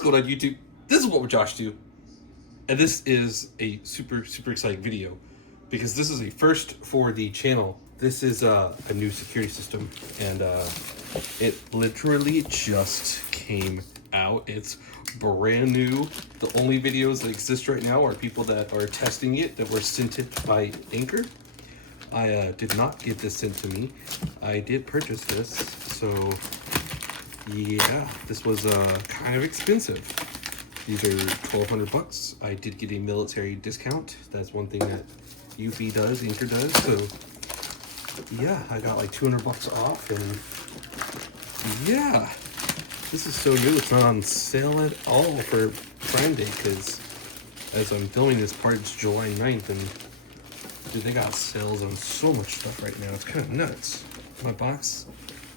What's going on YouTube? This is what would Josh do, and this is a super exciting video because this is a first for the channel. This is a new security system, and it literally just came out. It's brand new. The only videos that exist right now are people that are testing it that were sent it by Anchor. I did not get this sent to me. I did purchase this, so yeah, this was kind of expensive. These are $1,200. I did get a military discount. That's one thing that Eufy does, Anchor does. So yeah, I got like $200 off, and yeah, this is so new. It's not on sale at all for Prime Day because as I'm filming this part, it's July 9th, and dude, they got sales on so much stuff right now. It's kind of nuts. My box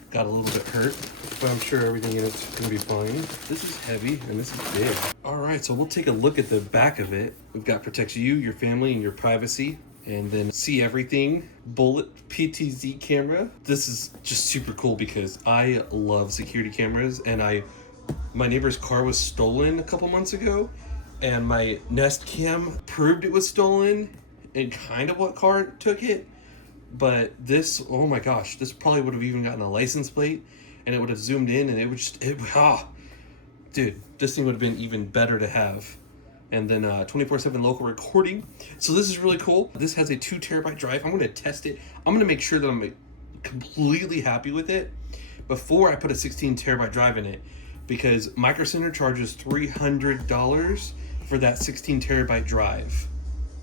got a little bit hurt, but I'm sure everything in it's gonna be fine. This is heavy and this is big. All right, so we'll take a look at the back of it. We've got protects you, your family, and your privacy, and then see everything. Bullet PTZ camera. This is just super cool because I love security cameras, and my neighbor's car was stolen a couple months ago, and my Nest Cam proved it was stolen and kind of what car took it. But this, oh my gosh, this probably would have even gotten a license plate, and it would have zoomed in, and it would just, dude, this thing would have been even better to have. And then 24/7 local recording. So this is really cool. This has a 2 terabyte drive. I'm gonna test it. I'm gonna make sure that I'm completely happy with it before I put a 16 terabyte drive in it, because Micro Center charges $300 for that 16 terabyte drive.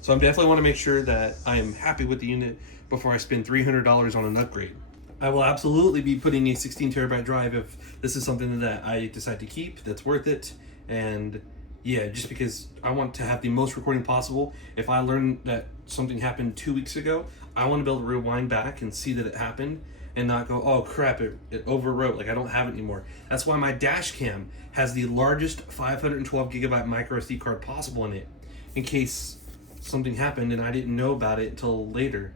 So I definitely want to make sure that I am happy with the unit before I spend $300 on an upgrade. I will absolutely be putting a 16 terabyte drive if this is something that I decide to keep that's worth it. And yeah, just because I want to have the most recording possible. If I learn that something happened 2 weeks ago, I want to be able to rewind back and see that it happened and not go, oh crap, it overwrote, like I don't have it anymore. That's why my dash cam has the largest 512 gigabyte micro SD card possible in it, in case something happened and I didn't know about it until later.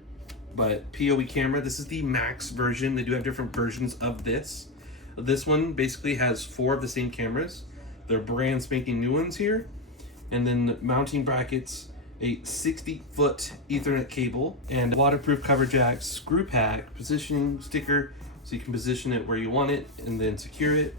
But PoE camera, this is the max version. They do have different versions of this. This one basically has 4 of the same cameras. They're brand spanking new ones here. And then the mounting brackets, a 60-foot Ethernet cable, and waterproof cover jack, screw pack, positioning sticker, so you can position it where you want it and then secure it.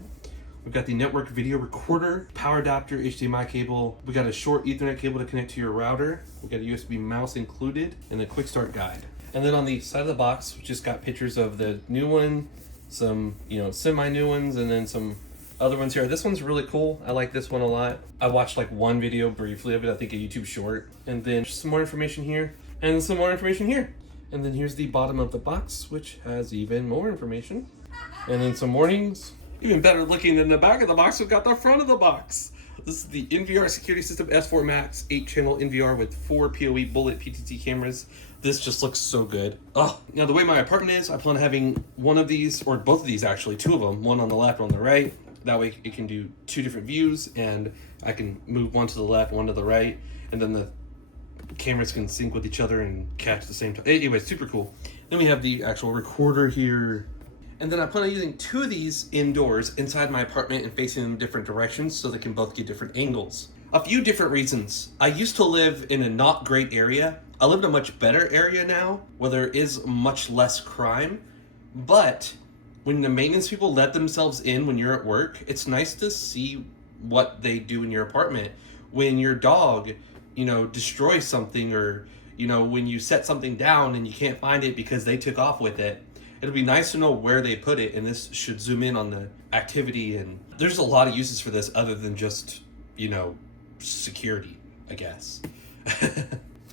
We've got the network video recorder, power adapter, HDMI cable. We got a short Ethernet cable to connect to your router. We got a USB mouse included, and a quick start guide. And then on the side of the box, we just got pictures of the new one, some, semi-new ones, and then some other ones here. This one's really cool. I like this one a lot. I watched like one video briefly of it, I think a YouTube short. And then just some more information here, and some more information here. And then here's the bottom of the box, which has even more information. And then some warnings. Even better looking than the back of the box, we've got the front of the box. This is the NVR security system S4 Max 8-channel NVR with 4 PoE bullet PTZ cameras. This just looks so good. Oh, now the way my apartment is, I plan on having one of these, or both of these actually, 2 of them, one on the left, one on the right. That way it can do 2 different views, and I can move one to the left, one to the right, and then the cameras can sync with each other and catch at the same time. Anyway, super cool. Then we have the actual recorder here. And then I plan on using 2 of these indoors inside my apartment and facing them different directions so they can both get different angles. A few different reasons. I used to live in a not great area. I live in a much better area now, where there is much less crime. But when the maintenance people let themselves in when you're at work, it's nice to see what they do in your apartment. When your dog, destroys something, or, when you set something down and you can't find it because they took off with it, it'll be nice to know where they put it, and this should zoom in on the activity. And there's a lot of uses for this other than just, security, I guess.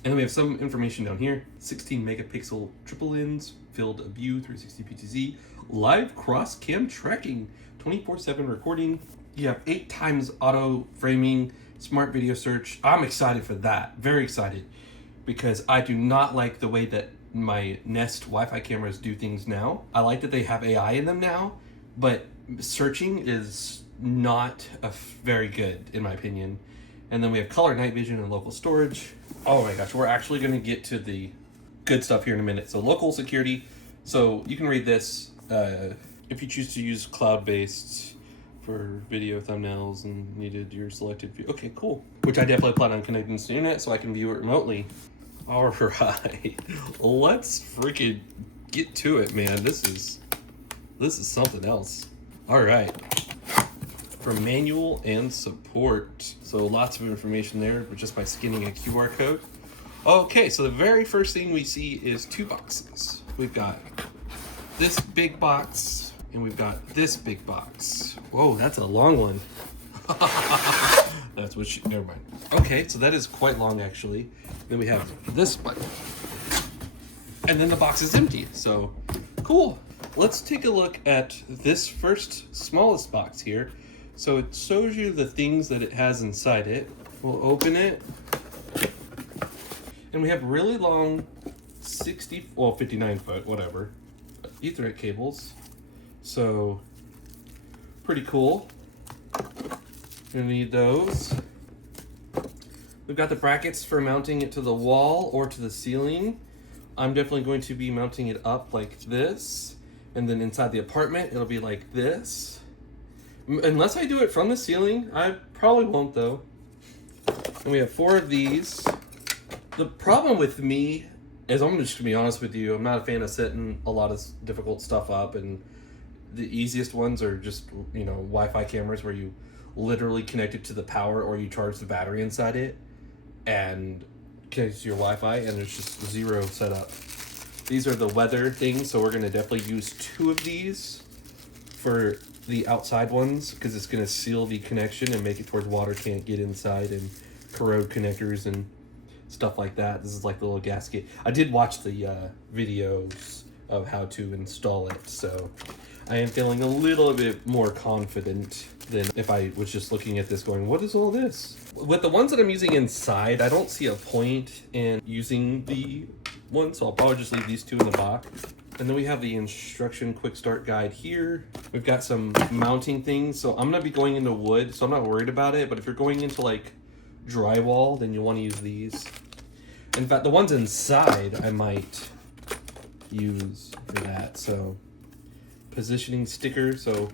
And then we have some information down here. 16 megapixel triple lens, field of view, 360 PTZ, live cross cam tracking, 24/7 recording. You have 8 times auto framing, smart video search. I'm excited for that, very excited, because I do not like the way that my Nest Wi-Fi cameras do things now. I like that they have AI in them now, but searching is not very good in my opinion. And then we have color, night vision, and local storage. Oh my gosh, we're actually gonna get to the good stuff here in a minute. So local security. So you can read this if you choose to use cloud-based for video thumbnails and needed your selected view. Okay, cool. Which I definitely plan on connecting to the internet so I can view it remotely. All right, let's freaking get to it, man. This is something else. All right, for manual and support. So lots of information there, but just by scanning a QR code. Okay, so the very first thing we see is two boxes. We've got this big box and we've got this big box. Whoa, that's a long one. That's what never mind. Okay, so that is quite long actually. Then we have this button. And then the box is empty, so cool. Let's take a look at this first smallest box here. So it shows you the things that it has inside it. We'll open it. And we have really long 59 foot, whatever, Ethernet cables. So pretty cool. Gonna need those. We've got the brackets for mounting it to the wall or to the ceiling. I'm definitely going to be mounting it up like this. And then inside the apartment, it'll be like this. Unless I do it from the ceiling, I probably won't though. And we have 4 of these. The problem with me is, I'm just gonna be honest with you, I'm not a fan of setting a lot of difficult stuff up, and the easiest ones are just, you know, Wi-Fi cameras where you literally connect it to the power or you charge the battery inside it and connect it to your Wi-Fi, and there's just 0 setup. These are the weather things, so we're gonna definitely use 2 of these for the outside ones because it's gonna seal the connection and make it towards water can't get inside and corrode connectors and stuff like that. This is like the little gasket. I did watch the videos of how to install it, so I am feeling a little bit more confident than if I was just looking at this going, what is all this? With the ones that I'm using inside, I don't see a point in using the one, so I'll probably just leave these 2 in the box. And then we have the instruction quick start guide here. We've got some mounting things, so I'm gonna be going into wood, so I'm not worried about it, but if you're going into like drywall, then you'll want to use these. In fact, the ones inside I might use for that. So positioning sticker. So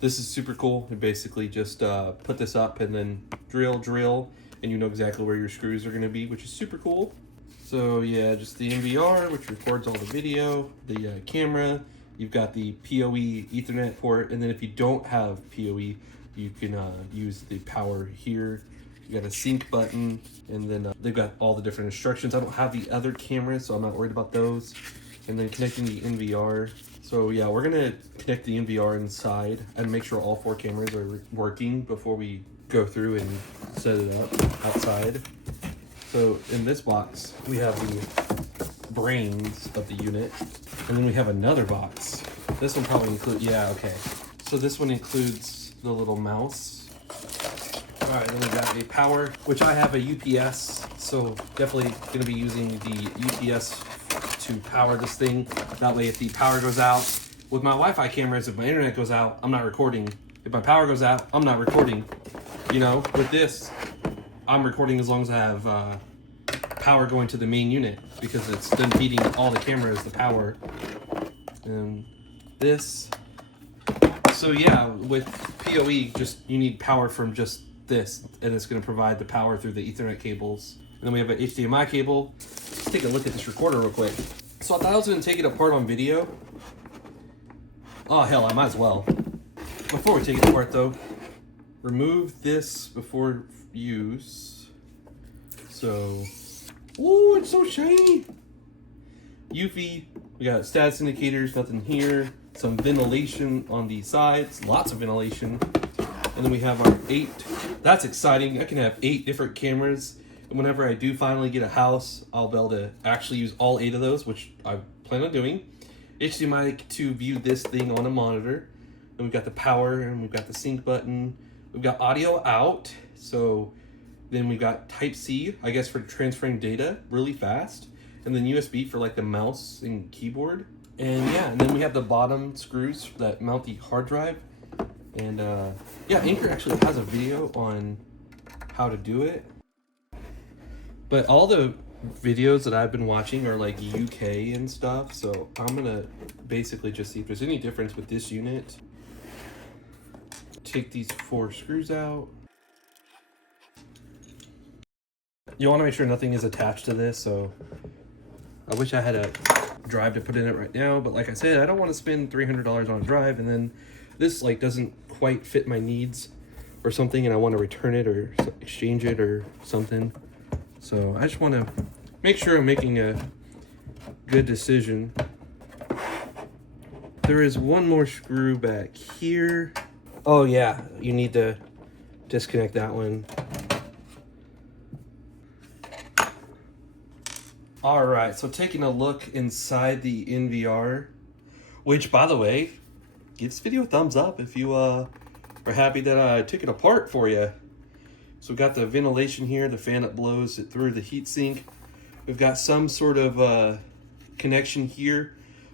this is super cool. You basically just put this up and then drill, and you know exactly where your screws are going to be, which is super cool. So yeah, just the NVR, which records all the video, the camera. You've got the PoE Ethernet port, and then if you don't have PoE, you can use the power here. You got a sync button, and then they've got all the different instructions. I don't have the other cameras, so I'm not worried about those. And then connecting the NVR. So yeah, we're gonna connect the NVR inside and make sure all 4 cameras are working before we go through and set it up outside. So in this box, we have the brains of the unit, and then we have another box. This one probably includes, yeah, okay. So this one includes the little mouse. All right, then we got a power, which I have a UPS, so definitely gonna be using the UPS to power this thing. That way, if the power goes out, with my Wi-Fi cameras, if my internet goes out, I'm not recording. If my power goes out, I'm not recording. You know, with this, I'm recording as long as I have power going to the main unit, because it's then feeding all the cameras the power. And this, so yeah, with PoE, just you need power from just this, and it's going to provide the power through the Ethernet cables. And then we have an HDMI cable. Let's take a look at this recorder real quick. So I thought I was going to take it apart on video. Oh hell, I might as well. Before we take it apart though, remove this before use. So, oh, it's so shiny. Eufy, we got status indicators, nothing here. Some ventilation on the sides, lots of ventilation. And then we have our 8. That's exciting. I can have 8 different cameras. And whenever I do finally get a house, I'll be able to actually use all 8 of those, which I plan on doing. HDMI to view this thing on a monitor. And we've got the power, and we've got the sync button. We've got audio out. So then we've got Type-C, I guess, for transferring data really fast. And then USB for like the mouse and keyboard. And yeah, and then we have the bottom screws that mount the hard drive. And yeah, Anchor actually has a video on how to do it. But all the videos that I've been watching are like UK and stuff, so I'm gonna basically just see if there's any difference with this unit take these 4 screws out. You want to make sure nothing is attached to this, so I wish I had a drive to put in it right now, but like I said, I don't want to spend $300 on a drive and then this like doesn't quite fit my needs or something and I want to return it or exchange it or something. So I just want to make sure I'm making a good decision. There is one more screw back here. Oh yeah, you need to disconnect that one. All right, so taking a look inside the NVR, which by the way, give this video a thumbs up if you are happy that I took it apart for you. So we've got the ventilation here, the fan that blows it through the heatsink. We've got some sort of connection here.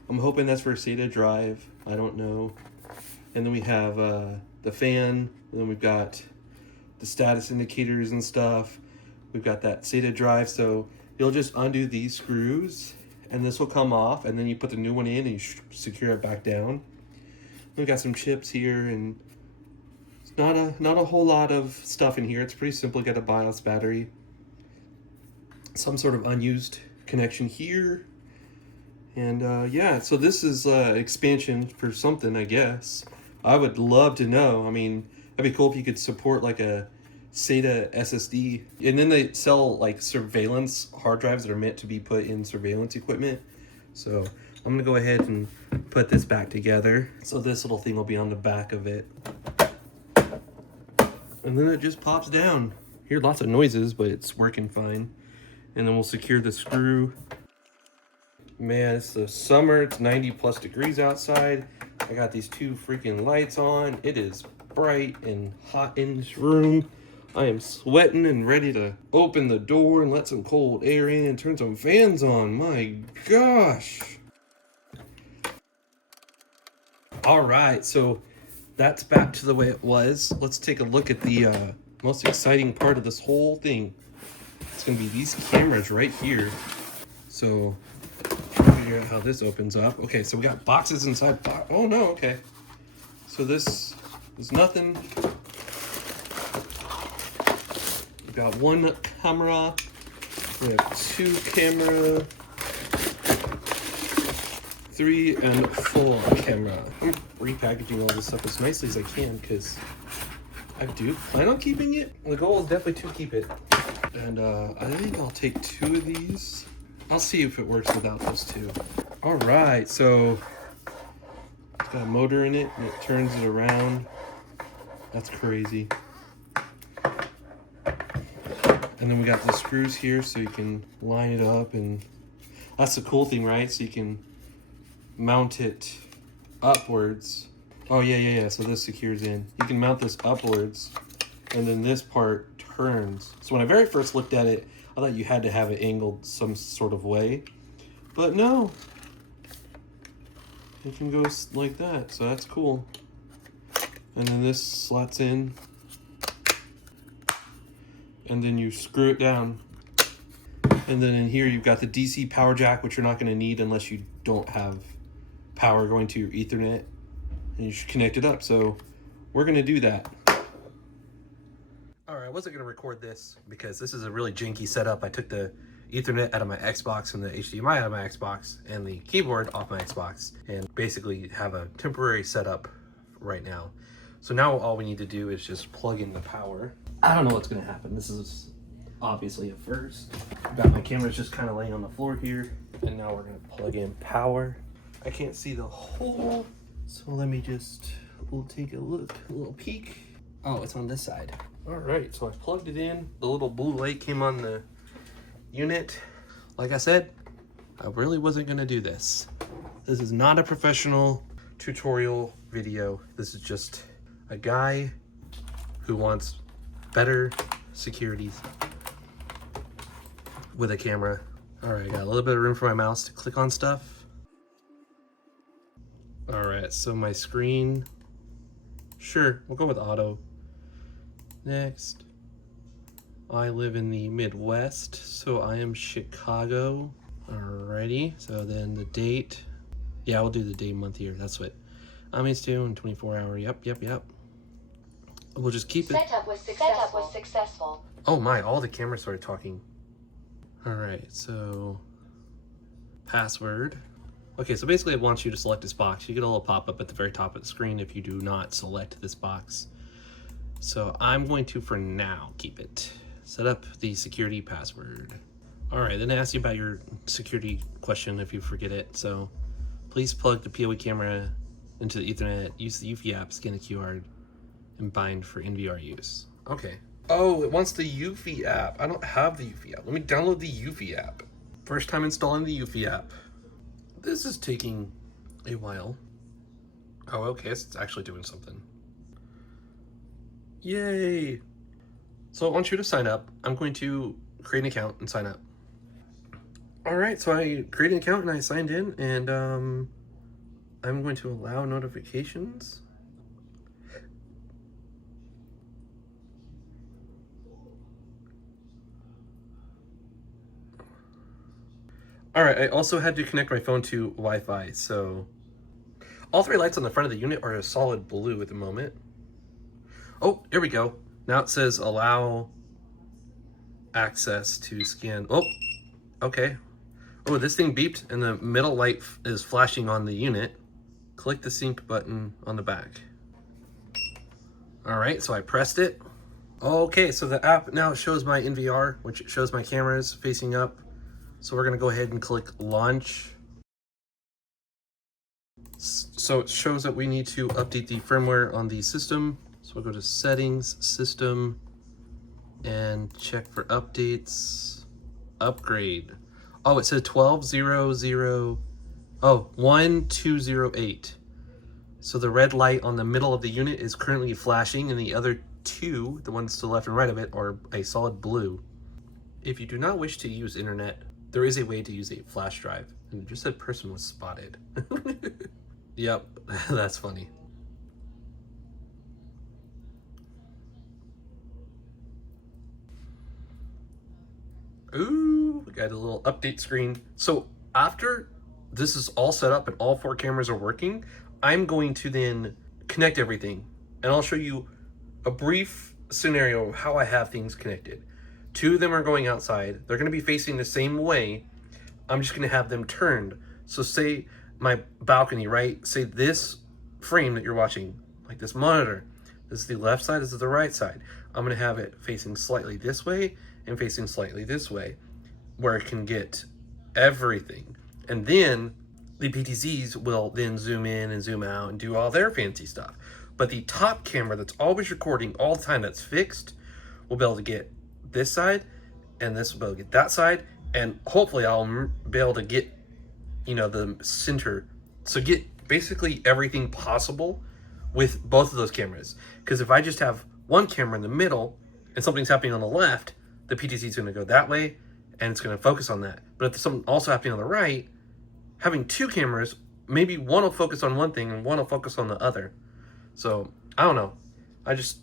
I'm hoping that's for a SATA drive, I don't know. And then we have the fan, and then we've got the status indicators and stuff. We've got that SATA drive, so you'll just undo these screws and this will come off and then you put the new one in and you secure it back down. We've got some chips here and it's not a whole lot of stuff in here. It's pretty simple. You got a BIOS battery, some sort of unused connection here. And yeah, so this is expansion for something, I guess. I would love to know. I mean, that'd be cool if you could support like a SATA SSD, and then they sell like surveillance hard drives that are meant to be put in surveillance equipment. So I'm gonna go ahead and put this back together. So this little thing will be on the back of it, and then it just pops down. Hear lots of noises, but it's working fine. And then we'll secure the screw. Man, it's the summer. It's 90+ degrees outside. I got these 2 freaking lights on. It is bright and hot in this room. I am sweating and ready to open the door and let some cold air in and turn some fans on. My gosh. All right, so that's back to the way it was. Let's take a look at the most exciting part of this whole thing. It's gonna be these cameras right here. So figure out how this opens up. Okay, so we got boxes inside. Oh no, okay. So this is nothing. Got 1 camera, we have 2 camera, 3 and 4 camera. I'm repackaging all this stuff as nicely as I can because I do plan on keeping it. The goal is definitely to keep it. And I think I'll take 2 of these. I'll see if it works without those 2. All right, so it's got a motor in it and it turns it around. That's crazy. And then we got the screws here so you can line it up, and that's the cool thing, right? So you can mount it upwards. Oh yeah, so this secures in. You can mount this upwards and then this part turns. So when I very first looked at it, I thought you had to have it angled some sort of way, but no. It can go like that, so that's cool. And then this slots in. And then you screw it down. And then in here you've got the DC power jack, which you're not going to need unless you don't have power going to your Ethernet. And you should connect it up. So we're going to do that. All right, I wasn't going to record this because this is a really janky setup. I took the Ethernet out of my Xbox and the HDMI out of my Xbox and the keyboard off my Xbox and basically have a temporary setup right now. So now all we need to do is just plug in the power. I don't know what's gonna happen. This is obviously a first. Got my cameras just kind of laying on the floor here, and now we're gonna plug in power. I can't see the hole, so we'll take a look, a little peek. Oh, it's on this side. All right, so I plugged it in. The little blue light came on the unit. Like I said, I really wasn't gonna do this. This is not a professional tutorial video. This is just a guy who wants better security with a camera. All right, got a little bit of room for my mouse to click on stuff. All right, so my screen, sure, we'll go with auto. Next, I live in the Midwest, so I am Chicago. Alrighty, so then the date, yeah, we'll do the day, month, year. That's what I'm used to in 24 hour, yep. We'll just keep it. Setup was successful. Oh my, all the cameras started talking. All right, so password. Okay, so basically it wants you to select this box. You get a little pop-up at the very top of the screen if you do not select this box. So I'm going to, for now, keep it. Set up the security password. All right, then ask you about your security question if you forget it. So please plug the PoE camera into the Ethernet, use the Eufy app, scan a QR, and bind for NVR use. Okay. Oh, it wants the Eufy app. I don't have the Eufy app. Let me download the Eufy app. First time installing the Eufy app. This is taking a while. Oh, okay, it's actually doing something. Yay! So I want you to sign up. I'm going to create an account and sign up. All right, so I created an account and I signed in, and I'm going to allow notifications. All right, I also had to connect my phone to Wi-Fi, so all three lights on the front of the unit are a solid blue at the moment. Oh, here we go. Now it says allow access to scan. Oh, okay. Oh, this thing beeped and the middle light is flashing on the unit. Click the sync button on the back. All right, so I pressed it. Okay, so the app now shows my NVR, which shows my cameras facing up. So we're gonna go ahead and click launch. So it shows that we need to update the firmware on the system. So we'll go to settings, system, and check for updates. Upgrade. Oh, it said 12.00. Oh, 1208. So the red light on the middle of the unit is currently flashing, and the other two, the ones to the left and right of it, are a solid blue. If you do not wish to use internet, there is a way to use a flash drive. And it just said person was spotted. Yep, that's funny. Ooh, we got a little update screen. So after this is all set up and all four cameras are working, I'm going to then connect everything. And I'll show you a brief scenario of how I have things connected. Two of them are going outside. They're going to be facing the same way. I'm just going to have them turned. So say my balcony, right? Say this frame that you're watching, like this monitor, this is the left side, this is the right side. I'm going to have it facing slightly this way and facing slightly this way, where it can get everything. And then the PTZs will then zoom in and zoom out and do all their fancy stuff. But the top camera that's always recording all the time, that's fixed, will be able to get this side, and this will be able to get that side, and hopefully I'll be able to get, you know, the center. So get basically everything possible with both of those cameras. Because if I just have one camera in the middle and something's happening on the left, the PTZ is going to go that way and it's going to focus on that. But if there's something also happening on the right, having two cameras, maybe one will focus on one thing and one will focus on the other. So I don't know. I just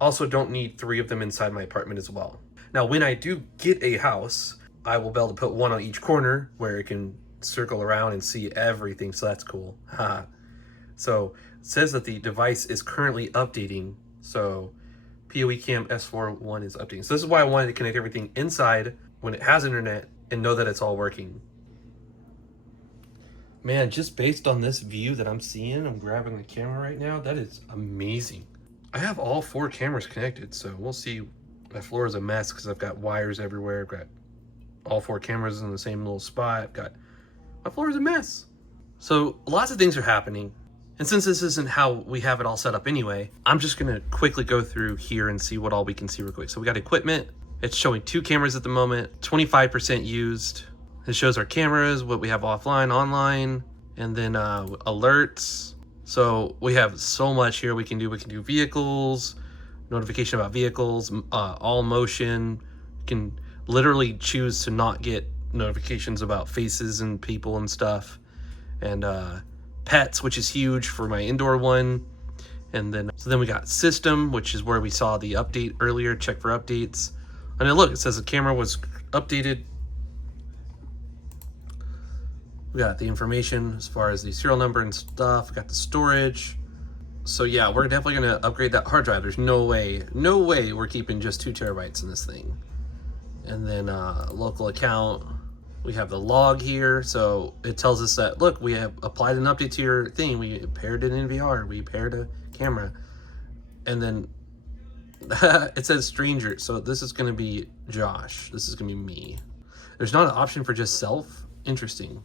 also don't need three of them inside my apartment as well. Now, when I do get a house, I will be able to put one on each corner where it can circle around and see everything. So that's cool. So it says that the device is currently updating. So PoE Cam S41 is updating. So this is why I wanted to connect everything inside when it has internet and know that it's all working. Man, just based on this view that I'm seeing, I'm grabbing the camera right now, that is amazing. I have all four cameras connected, so we'll see. My floor is a mess because I've got wires everywhere. I've got all four cameras in the same little spot. My floor is a mess. So lots of things are happening. And since this isn't how we have it all set up anyway, I'm just gonna quickly go through here and see what all we can see real quick. So we got equipment. It's showing 2 cameras at the moment, 25% used. It shows our cameras, what we have offline, online, and then alerts. So we have so much here we can do. We can do vehicles, notification about vehicles, all motion. You can literally choose to not get notifications about faces and people and stuff. And pets, which is huge for my indoor one. And then we got system, which is where we saw the update earlier, check for updates. And then look, it says the camera was updated. We got the information as far as the serial number and stuff. We got the storage. So yeah, we're definitely gonna upgrade that hard drive. There's no way we're keeping just 2 terabytes in this thing. And then local account, we have the log here, so it tells us that, look, we have applied an update to your thing. We paired an NVR, we paired a camera, and then it says stranger, so this is gonna be Josh. This is gonna be me. There's not an option for just self. Interesting.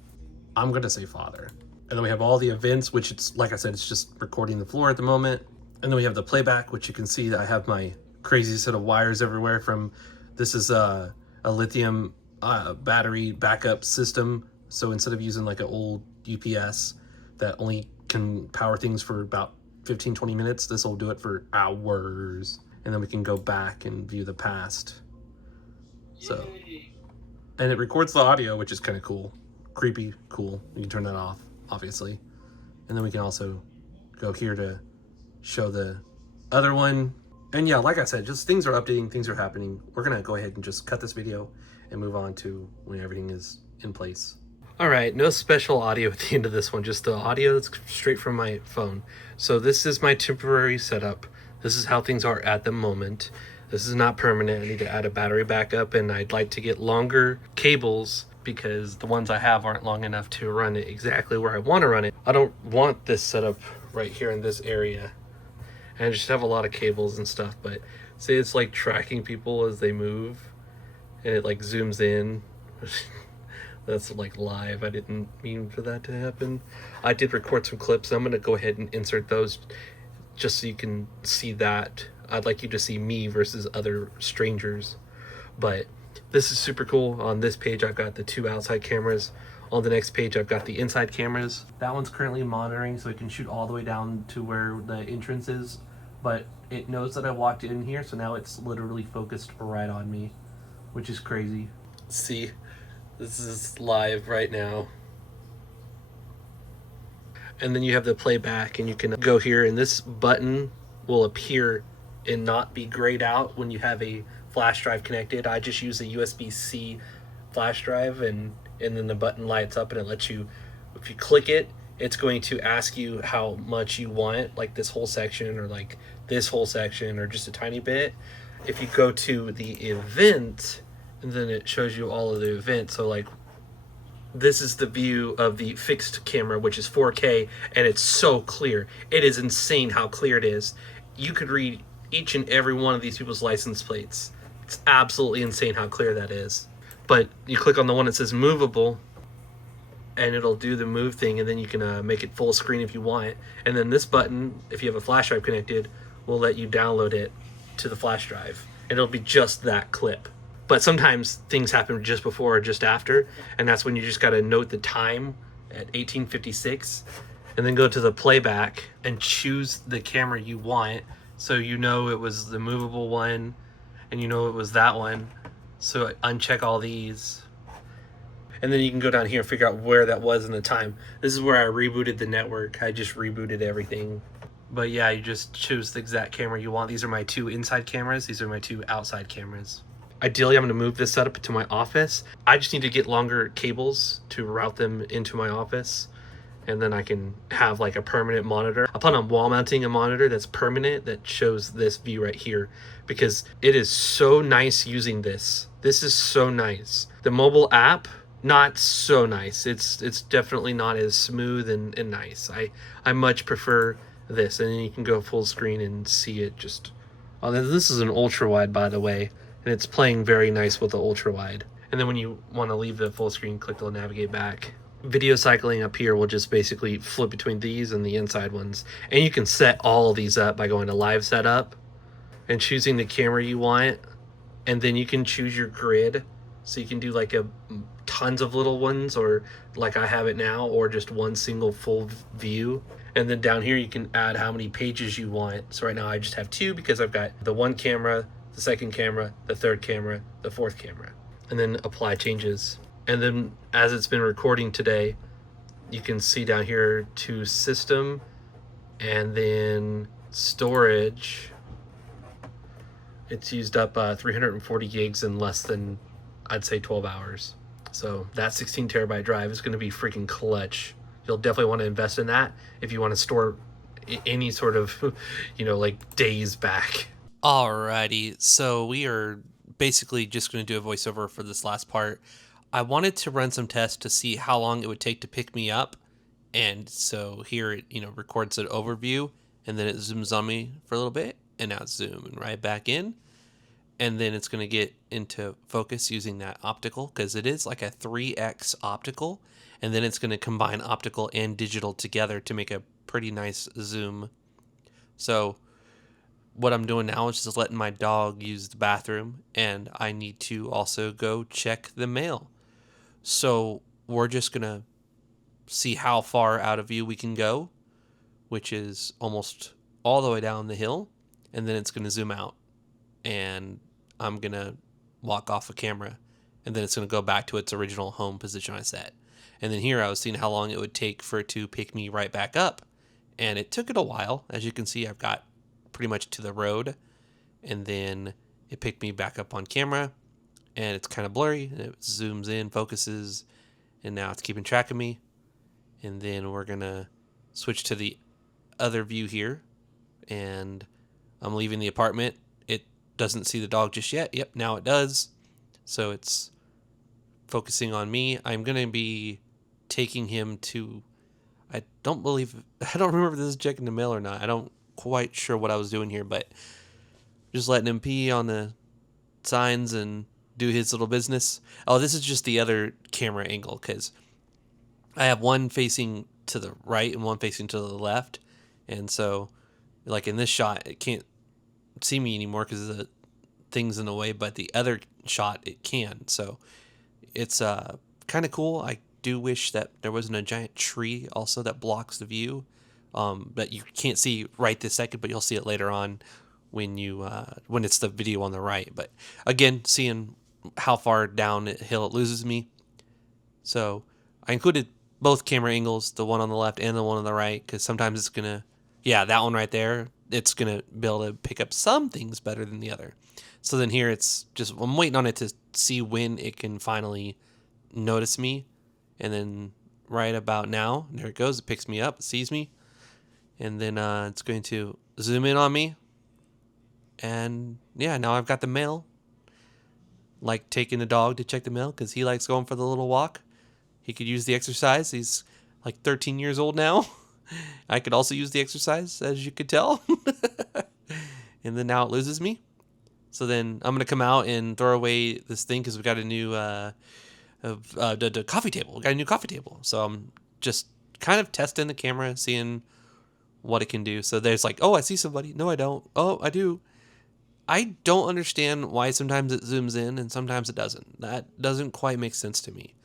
I'm gonna say father. And then we have all the events, which it's, like I said, it's just recording the floor at the moment. And then we have the playback, which you can see that I have my crazy set of wires everywhere from, this is a lithium battery backup system. So instead of using like an old UPS that only can power things for about 15-20 minutes, this will do it for hours. And then we can go back and view the past. So, and it records the audio, which is kind of cool. Creepy, cool. You can turn that off, obviously. And then we can also go here to show the other one. And yeah, like I said, just things are updating, things are happening. We're gonna go ahead and just cut this video and move on to when everything is in place. All right, no special audio at the end of this one, just the audio that's straight from my phone. So this is my temporary setup. This is how things are at the moment. This is not permanent. I need to add a battery backup, and I'd like to get longer cables because the ones I have aren't long enough to run it exactly where I want to run it. I don't want this setup right here in this area. And I just have a lot of cables and stuff, but say it's like tracking people as they move, and it like zooms in. That's like live. I didn't mean for that to happen. I did record some clips. I'm gonna go ahead and insert those just so you can see that. I'd like you to see me versus other strangers. But this is super cool. On this page, I've got the 2 outside cameras. On the next page, I've got the inside cameras. That one's currently monitoring, so it can shoot all the way down to where the entrance is. But it knows that I walked in here, so now it's literally focused right on me, which is crazy. See, this is live right now. And then you have the playback, and you can go here, and this button will appear and not be grayed out when you have a flash drive connected. I just use a USB-C flash drive, and then the button lights up, and it lets you, if you click it, it's going to ask you how much you want, like this whole section or like this whole section or just a tiny bit. If you go to the event, and then it shows you all of the events. So like this is the view of the fixed camera, which is 4K, and it's so clear. It is insane how clear it is. You could read each and every one of these people's license plates. It's absolutely insane how clear that is. But you click on the one that says movable, and it'll do the move thing, and then you can make it full screen if you want. And then this button, if you have a flash drive connected, will let you download it to the flash drive. And it'll be just that clip. But sometimes things happen just before or just after, and that's when you just gotta note the time at 1856, and then go to the playback and choose the camera you want. So you know it was the movable one, and you know it was that one. So uncheck all these. And then you can go down here and figure out where that was in the time. This is where I rebooted the network. I just rebooted everything. But yeah, you just choose the exact camera you want. These are my 2 inside cameras. These are my 2 outside cameras. Ideally, I'm going to move this setup to my office. I just need to get longer cables to route them into my office. And then I can have like a permanent monitor. I plan on wall mounting a monitor that's permanent that shows this view right here, because it is so nice using this. This is so nice. The mobile app, not so nice. It's definitely not as smooth and nice. I much prefer this. And then you can go full screen and see it just... Oh, this is an ultra wide, by the way. And it's playing very nice with the ultra wide. And then when you want to leave the full screen, click to navigate back. Video cycling up here will just basically flip between these and the inside ones. And you can set all of these up by going to live setup and choosing the camera you want. And then you can choose your grid. So you can do like tons of little ones, or like I have it now, or just one single full view. And then down here you can add how many pages you want. So right now I just have 2 because I've got the 1 camera, the 2nd camera, the 3rd camera, the 4th camera. And then apply changes. And then as it's been recording today, you can see down here to system and then storage. It's used up 340 gigs in less than, I'd say, 12 hours. So that 16 terabyte drive is going to be freaking clutch. You'll definitely want to invest in that if you want to store any sort of, like days back. Alrighty, so we are basically just going to do a voiceover for this last part. I wanted to run some tests to see how long it would take to pick me up, and so here it records an overview, and then it zooms on me for a little bit, and now it's zooming right back in, and then it's going to get into focus using that optical, because it is like a 3x optical, and then it's going to combine optical and digital together to make a pretty nice zoom. So what I'm doing now is just letting my dog use the bathroom, and I need to also go check the mail. So we're just going to see how far out of view we can go, which is almost all the way down the hill, and then it's going to zoom out, and I'm going to walk off a camera, and then it's going to go back to its original home position I set. And then here I was seeing how long it would take for it to pick me right back up, and it took it a while. As you can see, I've got pretty much to the road, and then it picked me back up on camera, and it's kind of blurry, and it zooms in, focuses, and now it's keeping track of me. And then we're gonna switch to the other view here, and I'm leaving the apartment. It doesn't see the dog just yet. Yep, now it does. So it's focusing on me. I'm gonna be taking him to, I don't remember if this is checking the mail or not. I don't quite sure what I was doing here, but just letting him pee on the signs and do his little business. Oh, this is just the other camera angle, because I have one facing to the right and one facing to the left, and so like in this shot it can't see me anymore because the thing's in the way, but the other shot it can. So it's kind of cool. I do wish that there wasn't a giant tree also that blocks the view. But you can't see right this second, but you'll see it later on when it's the video on the right. But again, seeing how far down the hill it loses me. So I included both camera angles, the one on the left and the one on the right, because sometimes it's gonna, that one right there, it's gonna be able to pick up some things better than the other. So then here it's just, I'm waiting on it to see when it can finally notice me, and then right about now, there it goes, it picks me up, it sees me. And then it's going to zoom in on me. And now I've got the mail. Like taking the dog to check the mail because he likes going for the little walk. He could use the exercise. He's like 13 years old now. I could also use the exercise, as you could tell. And then now it loses me. So then I'm going to come out and throw away this thing because we got a new the coffee table. We got a new coffee table. So I'm just kind of testing the camera, seeing what it can do. So there's like, oh, I see somebody. No, I don't. Oh, I do. I don't understand why sometimes it zooms in and sometimes it doesn't. That doesn't quite make sense to me.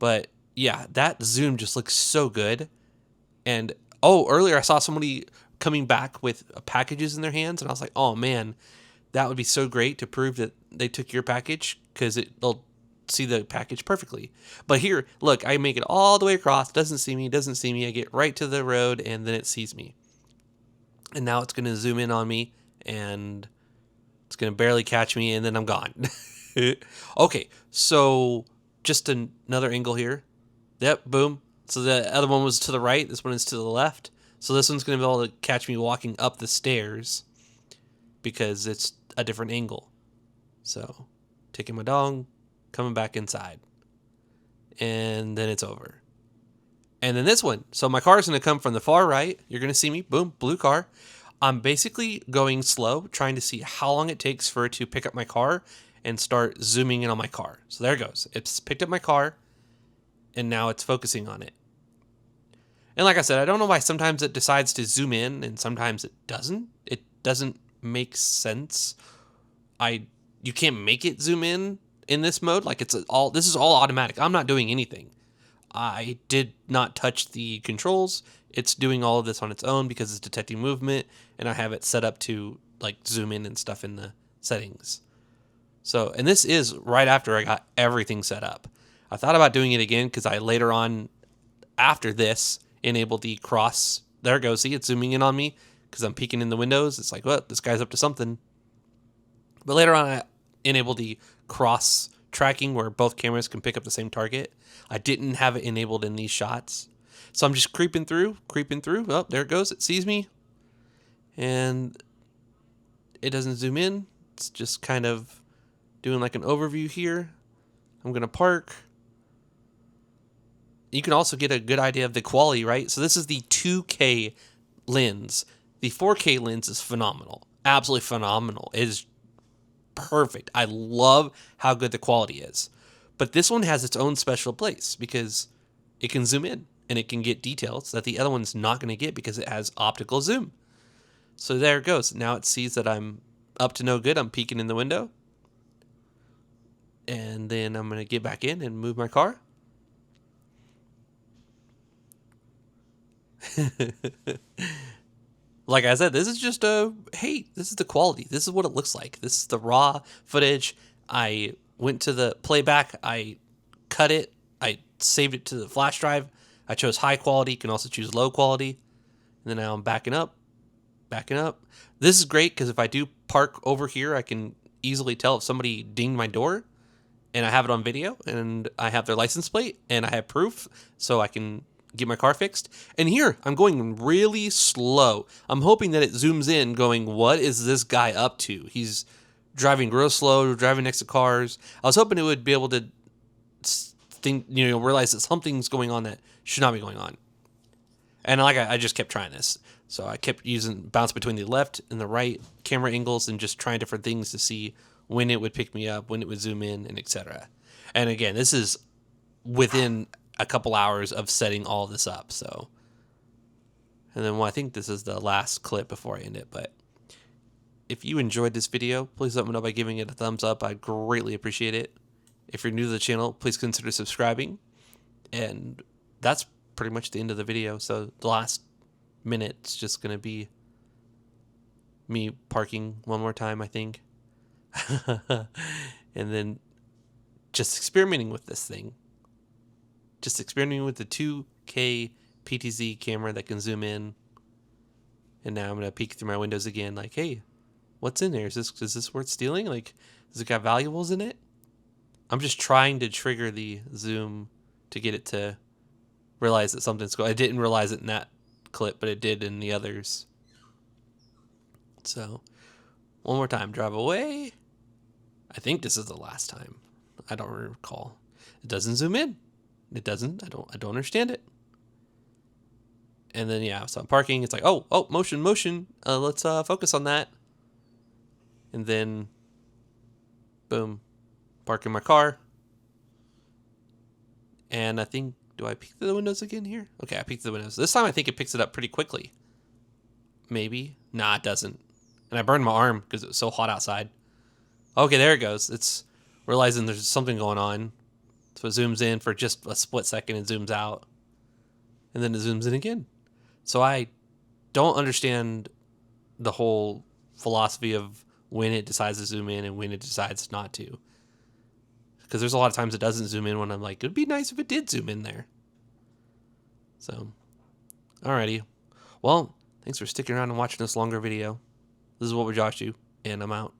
But yeah, that zoom just looks so good. And earlier I saw somebody coming back with packages in their hands, and I was like, oh man, that would be so great to prove that they took your package, because they'll see the package perfectly. But here, look, I make it all the way across, doesn't see me. I get right to the road, and then it sees me. And now it's going to zoom in on me, and it's going to barely catch me, and then I'm gone. Okay, so just another angle here. Yep, boom. So the other one was to the right, this one is to the left. So this one's going to be able to catch me walking up the stairs because it's a different angle. So taking my dog, coming back inside, and then it's over. And then this one, so my car is going to come from the far right. You're going to see me, boom, blue car. I'm basically going slow, trying to see how long it takes for it to pick up my car and start zooming in on my car. So there it goes. It's picked up my car, and now it's focusing on it. And like I said, I don't know why sometimes it decides to zoom in and sometimes it doesn't. It doesn't make sense. You can't make it zoom in this mode. Like this is all automatic. I'm not doing anything. I did not touch the controls. It's doing all of this on its own because it's detecting movement, and I have it set up to like zoom in and stuff in the settings. So, and this is right after I got everything set up. I thought about doing it again because I later on after this enabled the cross. There it goes. See, it's zooming in on me because I'm peeking in the windows. It's like, well, this guy's up to something. But later on, I enabled the cross tracking where both cameras can pick up the same target. I didn't have it enabled in these shots. So I'm just creeping through. Oh, there it goes. It sees me. And it doesn't zoom in. It's just kind of doing like an overview here. I'm going to park. You can also get a good idea of the quality, right? So this is the 2K lens. The 4K lens is phenomenal. Absolutely phenomenal. It is perfect. I love how good the quality is. But this one has its own special place because it can zoom in and it can get details that the other one's not going to get because it has optical zoom. So there it goes. Now it sees that I'm up to no good. I'm peeking in the window. And then I'm going to get back in and move my car. Like I said, this is just hey, this is the quality. This is what it looks like. This is the raw footage. I went to the playback. I cut it. I saved it to the flash drive. I chose high quality. You can also choose low quality. And then now I'm backing up. This is great because if I do park over here, I can easily tell if somebody dinged my door. And I have it on video. And I have their license plate. And I have proof. So I can get my car fixed. And here, I'm going really slow. I'm hoping that it zooms in going, what is this guy up to? He's driving real slow, driving next to cars. I was hoping it would be able to think, realize that something's going on that should not be going on. And I just kept trying this. So I kept using bounce between the left and the right camera angles and just trying different things to see when it would pick me up, when it would zoom in, and etc. And again, this is within a couple hours of setting all this up. So, and then I think this is the last clip before I end it. But if you enjoyed this video, please let me know by giving it a thumbs up. I'd greatly appreciate it. If you're new to the channel, please consider subscribing. And that's pretty much the end of the video. So the last minute is just going to be me parking one more time, I think. And then just experimenting with this thing. Just experimenting with the 2K PTZ camera that can zoom in. And now I'm going to peek through my windows again like, hey, what's in there? Is this worth stealing? Like, has it got valuables in it? I'm just trying to trigger the zoom to get it to realize that something's going. I didn't realize it in that clip, but it did in the others. So, one more time, drive away. I think this is the last time. I don't recall. It doesn't zoom in. It doesn't. I don't understand it. And then yeah, so I'm parking. It's like, oh, motion. Let's focus on that. And then, boom, parking my car. And I think, do I peek through the windows again here? Okay, I peeked through the windows. This time I think it picks it up pretty quickly. Maybe. Nah, it doesn't. And I burned my arm because it was so hot outside. Okay, there it goes. It's realizing there's something going on. So it zooms in for just a split second and zooms out. And then it zooms in again. So I don't understand the whole philosophy of when it decides to zoom in and when it decides not to. Because there's a lot of times it doesn't zoom in when I'm like, it'd be nice if it did zoom in there. So, alrighty. Well, thanks for sticking around and watching this longer video. This is What Would Josh Do, and I'm out.